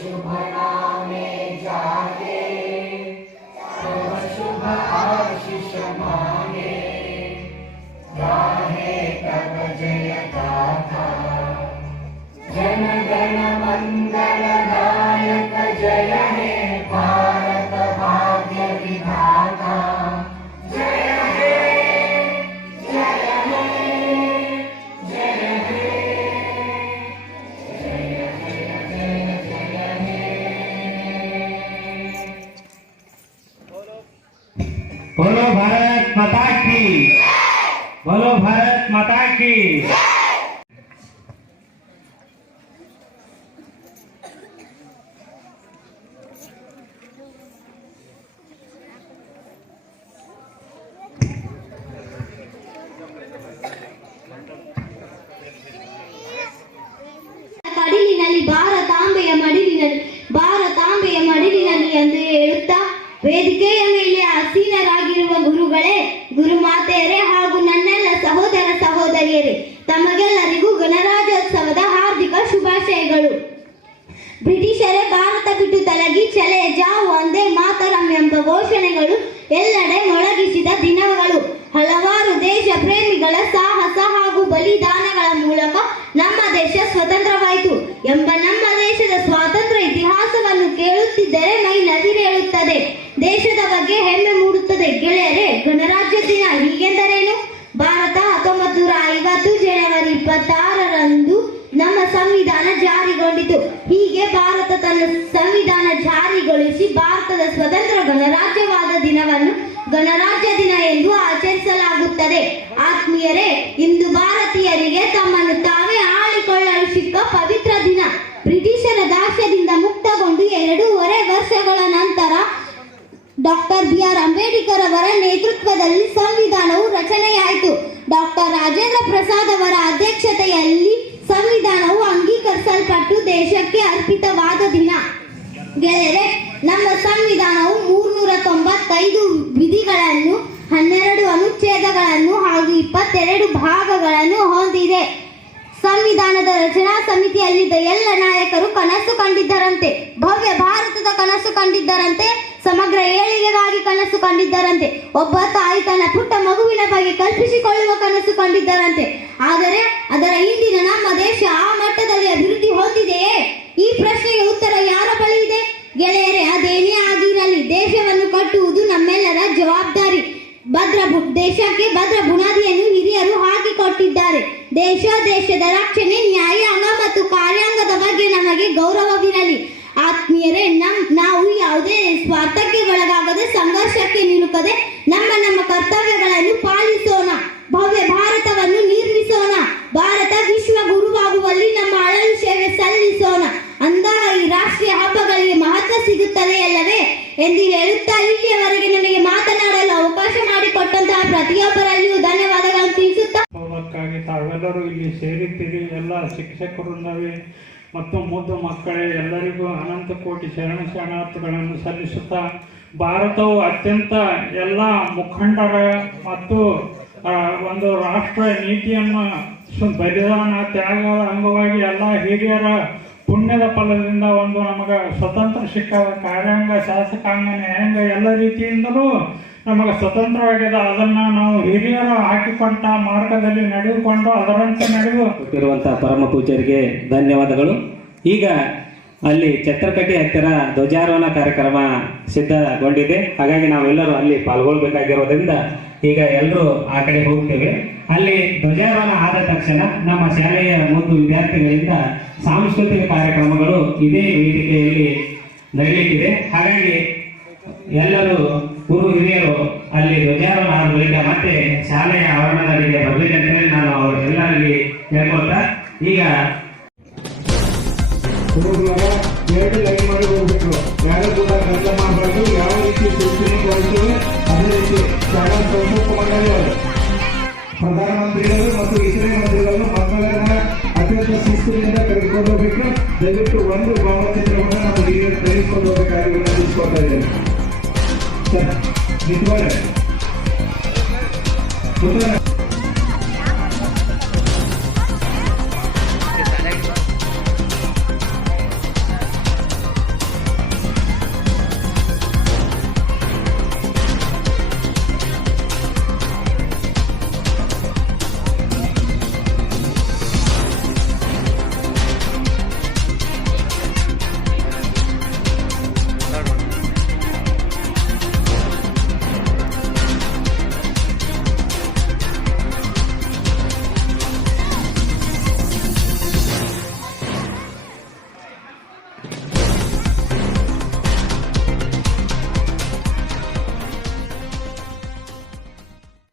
शुभ नामे जागे शुभ आशीष मांगे गाहे तब जय गाथा जन गण मंगल दायक जय हे भारत भाग्य विधाता जय हे जय हे जय हे बोलो भारत माता की, बोलो भारत माता की। ಮಡಿಲಿನಲ್ಲಿ ಭಾರತಾಂಬೆಯ ಮಡಿಲಿನಲ್ಲಿ ಎಂದು ಹೇಳುತ್ತಾ ವೇದಿಕೆಯ ಮೇಲೆ ಆಸೀನರಾಗಿರುವ ಗುರುಗಳೇ, ಗುರುಮಾತೆಯರೇ ಹಾಗೂ ನನ್ನೆಲ್ಲ ಸಹೋದರ ಸಹೋದರಿಯರೇ, ತಮಗೆಲ್ಲರಿಗೂ ಗಣರಾಜ್ಯೋತ್ಸವದ ಹಾರ್ದಿಕ ಶುಭಾಶಯಗಳು. ಬ್ರಿಟಿಷರೇ ಭಾರತ ಬಿಟ್ಟು ತೊಲಗಿ ಚಲೆ ಜಾವ್ ವಂದೇ ಮಾತರಂ ಎಂಬ ಘೋಷಣೆಗಳು ಎಲ್ಲೆಡೆ ಮೊಳಗಿಸಿದ ದಿನಗಳು. ಹಲವಾರು ದೇಶ ಪ್ರೇಮಿಗಳ ಸಾಹಸ ಹಾಗೂ ಬಲಿದಾನಗಳ ಮೂಲಕ ನಮ್ಮ ದೇಶ ಸ್ವತಂತ್ರವಾಯಿತು ಎಂಬ ನಮ್ಮ ದೇಶದ ಸ್ವಾತಂತ್ರ್ಯ ಇತಿಹಾಸವನ್ನು ಕೇಳುತ್ತಿದ್ದರೆ ಮೈ ನವಿರೇಳುತ್ತದೆ. ದೇಶದ ಬಗ್ಗೆ ಹೆಮ್ಮೆ ಮೂಡುತ್ತದೆ. ಗೆಳೆಯರೇ, ಗಣರಾಜ್ಯ ದಿನ ಹೀಗೆಂದರೇನು? ಭಾರತ 1950 ಜನವರಿ 26ರಂದು ನಮ್ಮ ಸಂವಿಧಾನ ಜಾರಿಗೊಂಡಿತು. ಹೀಗೆ ಭಾರತ ತನ್ನ ಸಂವಿಧಾನ ಜಾರಿಗೊಳಿಸಿ ಭಾರತದ ಸ್ವತಂತ್ರ ಗಣರಾಜ್ಯವಾದ ದಿನವನ್ನು ಗಣರಾಜ್ಯ ದಿನ ಎಂದು ಆಚರಿಸಲಾಗುತ್ತದೆ. ಆತ್ಮೀಯರೇ, ಇಂದು ಭಾರತೀಯರಿಗೆ ತಮ್ಮನ್ನು ತಾವೇ ಆಳಿಕೊಳ್ಳಲು ಸಿಕ್ಕ ಪವಿತ್ರ ದಿನ. ಬ್ರಿಟಿಷರ ದಾಸ್ಯದಿಂದ ಮುಕ್ತಗೊಂಡು 2.5 ವರ್ಷಗಳ ನಂತರ ಡಾಕ್ಟರ್ ಬಿ.ಆರ್. ಅಂಬೇಡ್ಕರ್ ಅವರ ನೇತೃತ್ವದಲ್ಲಿ ಸಂವಿಧಾನವು ರಚನೆಯಾಯಿತು. ಡಾಕ್ಟರ್ ರಾಜೇಂದ್ರ ಪ್ರಸಾದ್ ಅವರ ಅಧ್ಯಕ್ಷತೆಯಲ್ಲಿ ಸಂವಿಧಾನವು ಅಂಗೀಕರಿಸಲ್ಪಟ್ಟು ದೇಶಕ್ಕೆ ಅರ್ಪಿತವಾದ ದಿನ. ಗೆಳೆಯರೆ, ನಮ್ಮ ಸಂವಿಧಾನವು 395 ವಿಧಿಗಳನ್ನು, 12 ಅನುಚ್ಛೇದಗಳನ್ನು ಹಾಗೂ 22 ಭಾಗಗಳನ್ನು ಹೊಂದಿದೆ. ಸಂವಿಧಾನದ ರಚನಾ ಸಮಿತಿಯಲ್ಲಿದ್ದ ಎಲ್ಲ ನಾಯಕರು ಕನಸು ಕಂಡಿದ್ದರಂತೆ. ಭವ್ಯ ಭಾರತದ ಕನಸು ಕಂಡಿದ್ದರಂತೆ. ಸಮಗ್ರ ಏಳಿಗೆಗಾಗಿ ಕನಸು ಕಂಡಿದ್ದರಂತೆ. ಒಬ್ಬ ತಾಯಿ ತನ್ನ ಪುಟ್ಟ ಮಗುವಿನ ಬಗ್ಗೆ ಕಲ್ಪಿಸಿಕೊಳ್ಳುವ ಕನಸು ಕಂಡಿದ್ದರಂತೆ. ಆದರೆ ಅದರ ಹಿಂದಿನ ನಮ್ಮ ದೇಶ ಆ ಮಟ್ಟದಲ್ಲಿ ಅಭಿವೃದ್ಧಿ ಹೊಂದಿದೆಯೇ? ಈ ಪ್ರಶ್ನೆಗೆ ಉತ್ತರ ಯಾರ ಬಳಿ ಇದೆ? ಗೆಳೆಯರೇ, ಅದೇನೇ ಆಗಿರಲಿ, ದೇಶವನ್ನು ಕಟ್ಟುವುದು ನಮ್ಮೆಲ್ಲರ ಜವಾಬ್ದಾರಿ. ದೇಶಕ್ಕೆ ಭದ್ರ ಬುನಾದಿಯನ್ನು ಹಿರಿಯರು ಹಾಕಿಕೊಟ್ಟಿದ್ದಾರೆ. ದೇಶದ ರಕ್ಷಣೆ, ನ್ಯಾಯಾಂಗ ಮತ್ತು ಕಾರ್ಯಾಂಗದ ಬಗ್ಗೆ ನಮಗೆ ಗೌರವವಿರಲಿ. ಆತ್ಮೀಯರೇ, ನಾವು ಯಾವುದೇ ಸ್ವಾರ್ಥಕ್ಕೆ ಒಳಗಾಗದೆ ಸಂಘರ್ಷಕ್ಕೆ ನಿಲುಕದೆ ನಮ್ಮ ಕರ್ತವ್ಯಗಳನ್ನು ಪಾಲಿಸೋಣ. ಭವ್ಯ ಭಾರತವನ್ನು ನಿರ್ಮಿಸೋಣ. ಭಾರತ ವಿಶ್ವ ಗುರುವಾಗುವಲ್ಲಿ ನಮ್ಮ ಅಳಲು ಸೇವೆ ಸಲ್ಲಿಸೋಣ. ಅಂದಾಗ ಈ ರಾಷ್ಟ್ರೀಯ ಹಬ್ಬಗಳಿಗೆ ಮಹತ್ವ ಸಿಗುತ್ತದೆ ಅಲ್ಲವೇ ಎಂದು ಹೇಳುತ್ತಾ ಇಲ್ಲಿಯವರೆಗೆ ನನಗೆ ಮಾತನಾಡಲು ಅವಕಾಶ ಮಾಡಿಕೊಟ್ಟಂತಹ ಪ್ರತಿಯೊಬ್ಬರಲ್ಲಿಯೂ ಧನ್ಯವಾದಗಳನ್ನು ತಿಳಿಸುತ್ತಾ, ತಾವೆಲ್ಲರೂ ಇಲ್ಲಿ ಸೇರಿದ್ದೀರಿ. ಎಲ್ಲ ಶಿಕ್ಷಕರುನ್ನವೇ ಮತ್ತು ಮುದ್ದು ಮಕ್ಕಳೇ, ಎಲ್ಲರಿಗೂ ಅನಂತ ಕೋಟಿ ಶರಣಾರ್ಥಿಗಳನ್ನು ಸಲ್ಲಿಸುತ್ತಾ, ಭಾರತವು ಅತ್ಯಂತ ಎಲ್ಲ ಮುಖಂಡರ ಮತ್ತು ಒಂದು ರಾಷ್ಟ್ರ ನೀತಿಯನ್ನು ಬಲಿದಾನ ತ್ಯಾಗದ ಅಂಗವಾಗಿ ಎಲ್ಲ ಹಿರಿಯರ ಪುಣ್ಯದ ಫಲದಿಂದ ಒಂದು ನಮಗೆ ಸ್ವತಂತ್ರ ಸಿಕ್ಕಾದ. ಕಾರ್ಯಾಂಗ, ಶಾಸಕಾಂಗ, ನ್ಯಾಯಾಂಗ ಎಲ್ಲ ರೀತಿಯಿಂದಲೂ ನಮಗೆ ಸ್ವತಂತ್ರವಾಗಿದೆ. ಅದನ್ನು ನಾವು ಹಿರಿಯರು ಹಾಕಿಕೊಂಡ ಮಾರ್ಗದಲ್ಲಿ ನಡೆದುಕೊಂಡು ಅದರಂತೆ ನಡೆಯುತ್ತಿರುವಂತಹ ಪರಮ ಪೂಜ್ಯರಿಗೆ ಧನ್ಯವಾದಗಳು. ಈಗ ಅಲ್ಲಿ ಛತ್ರಕಟ್ಟಿ ಹತ್ತಿರ ಧ್ವಜಾರೋಹಣ ಕಾರ್ಯಕ್ರಮ ಸಿದ್ಧಗೊಂಡಿದೆ. ಹಾಗಾಗಿ ನಾವೆಲ್ಲರೂ ಅಲ್ಲಿ ಪಾಲ್ಗೊಳ್ಬೇಕಾಗಿರೋದ್ರಿಂದ ಈಗ ಎಲ್ಲರೂ ಆ ಕಡೆ ಹೋಗ್ತೇವೆ. ಅಲ್ಲಿ ಧ್ವಜಾರೋಹಣ ಆದ ತಕ್ಷಣ ನಮ್ಮ ಶಾಲೆಯ ಮುದ್ದು ವಿದ್ಯಾರ್ಥಿಗಳಿಂದ ಸಾಂಸ್ಕೃತಿಕ ಕಾರ್ಯಕ್ರಮಗಳು ಇದೇ ವೇದಿಕೆಯಲ್ಲಿ ನಡೆಯಲಿಕ್ಕಿದೆ. ಹಾಗಾಗಿ ಎಲ್ಲರೂ ಗುರು ಹಿರಿಯರು ಅಲ್ಲಿ ಧ್ವಜಾರೋಹಣ ಆದ ಬಳಿಕ ಮತ್ತೆ ಶಾಲೆಯ ಆವರಣದಲ್ಲಿ ಬರಬೇಕಂತ ಹೇಳಿ ನಾನು ಅವರೆಲ್ಲರಲ್ಲಿ ಹೇಳ್ಕೊಳ್ತಾ, ಈಗ ಎರಡು ಲೈನ್ ಮಾಡಿ ಹೋಗ್ಬಿಟ್ರು. ಯಾರು ಕೂಡ ಗಂಧ ಮಾಡಬಾರ್ದು. ಯಾವ ರೀತಿ ಸೂಚನೆ ಕೊಡ್ತೇವೆ ಅದೇ ರೀತಿ ಶಾಲಾ ಪ್ರಮುಖ ಮಂಡಳಿಯವರು, ಪ್ರಧಾನಮಂತ್ರಿಗಳು ಮತ್ತು ಇತರೆ ಮಂತ್ರಿಗಳು ಮಕ್ಕಳನ್ನ ಅತ್ಯಂತ ಶಿಸ್ತು ಶಿಸ್ತಿನಿಂದ ಕರೆದುಕೊಂಡು ಹೋಗ್ಬೇಕು. ದಯವಿಟ್ಟು ಒಂದು ಭಾವಚಿತ್ರವನ್ನು ನಮ್ಮ ಹಿರಿಯರು ತೆಗೆದುಕೊಂಡು ಹೋಗಬೇಕಾಗಿ ವಿನಂತಿಸಿಕೊಳ್ತಾ ಇದ್ದೇನೆ. ಸರ್ ನಿಂತ್ಕೊಳ್ಳಿ.